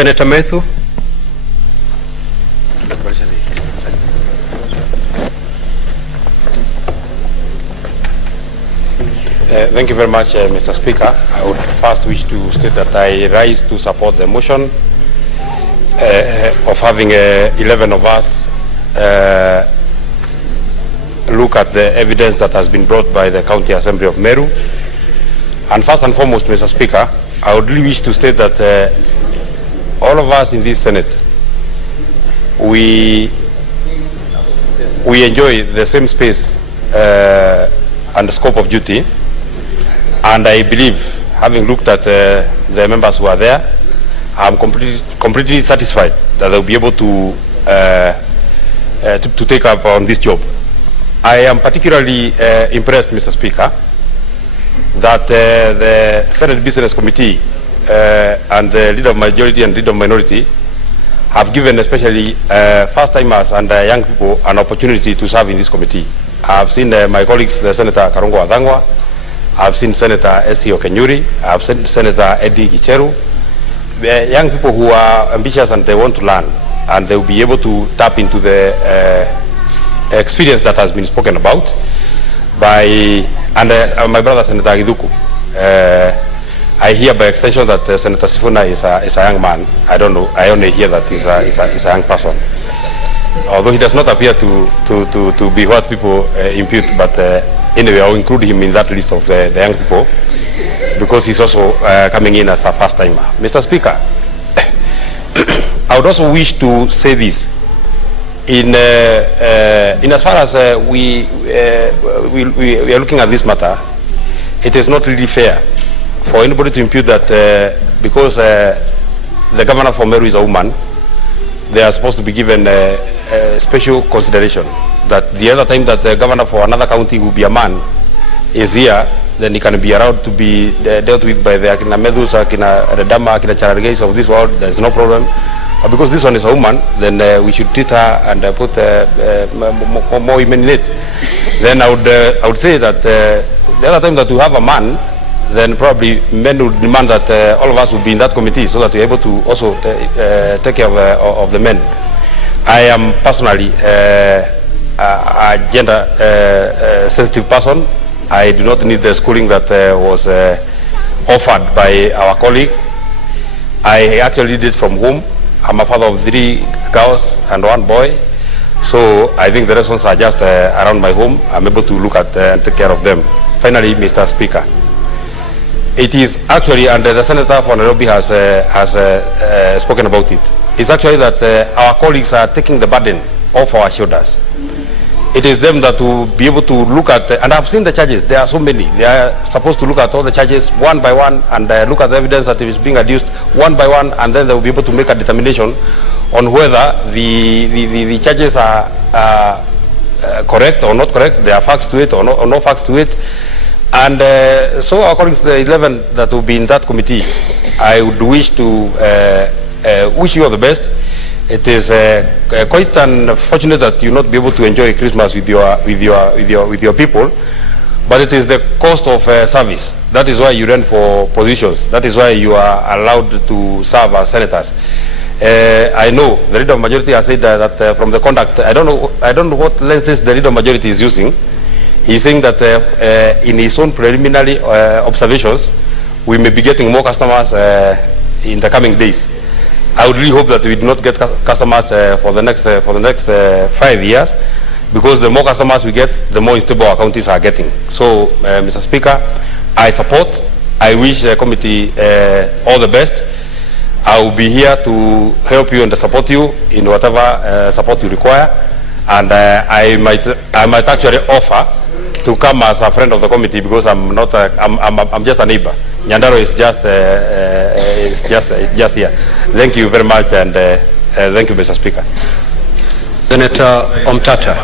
Senator Methu. Thank you very much, Mr. Speaker. I would first wish to state that I rise to support the motion of having 11 of us look at the evidence that has been brought by the County Assembly of Meru. And first and foremost, Mr. Speaker, I would really wish to state that all of us in this Senate, we enjoy the same space and the scope of duty. And I believe, having looked at the members who are there, I'm completely satisfied that they'll be able to take up on this job. I am particularly impressed, Mr. Speaker, that the Senate Business Committee and the Leader of Majority and Leader of Minority have given especially first-timers and young people an opportunity to serve in this committee. I have seen my colleagues, Senator Karongo Adangwa, I have seen Senator S.C. Okenyuri, I have seen Senator Eddie Gicheru, young people who are ambitious and they want to learn, and they will be able to tap into the experience that has been spoken about by my brother Senator Giduku. I hear by extension that Senator Sifuna is a young man. I don't know. I only hear that he's a young person. Although he does not appear to be what people impute, but anyway, I'll include him in that list of the young people because he's also coming in as a first timer. Mr. Speaker, I would also wish to say this. In as far as we are looking at this matter, it is not really fair for anybody to impute that because the governor for Meru is a woman, they are supposed to be given special consideration. That the other time that the governor for another county will be a man is here, then he can be allowed to be dealt with by the Akina Medus, Akina Redama, Akina Charargeis of this world. There is no problem. But because this one is a woman, then we should treat her and put more women in it. Then I would say that the other time that we have a man, then probably men would demand that all of us would be in that committee so that we're able to also take care of the men. I am personally a gender sensitive person. I do not need the schooling that was offered by our colleague. I actually did it from home. I'm a father of 3 girls and 1 boy. So I think the rest ones are just around my home. I'm able to look at and take care of them. Finally, Mr. Speaker, it is actually, and the Senator for Nairobi has spoken about it, it's actually that our colleagues are taking the burden off our shoulders. It is them that will be able to look at, and I've seen the charges, there are so many. They are supposed to look at all the charges one by one and look at the evidence that is being adduced one by one, and then they will be able to make a determination on whether the charges are correct or not correct, there are facts to it or no facts to it. And so our colleagues, the 11 that will be in that committee, I would wish to wish you all the best. It is quite unfortunate that you not be able to enjoy Christmas with your people, but it is the cost of service. That is why you run for positions. That is why you are allowed to serve as senators. I know the Leader of Majority has said that from the conduct, I don't know what lenses the Leader of Majority is using. He's saying that in his own preliminary observations, we may be getting more customers in the coming days. I would really hope that we do not get customers for the next 5 years, because the more customers we get, the more unstable our counties are getting. So, Mr. Speaker, I support. I wish the committee all the best. I will be here to help you and support you in whatever support you require, and I might actually offer to come as a friend of the committee, because I'm not I'm just a neighbor. Nyandaro is just here. Thank you very much, and thank you, Mr. Speaker. Senator Omtata.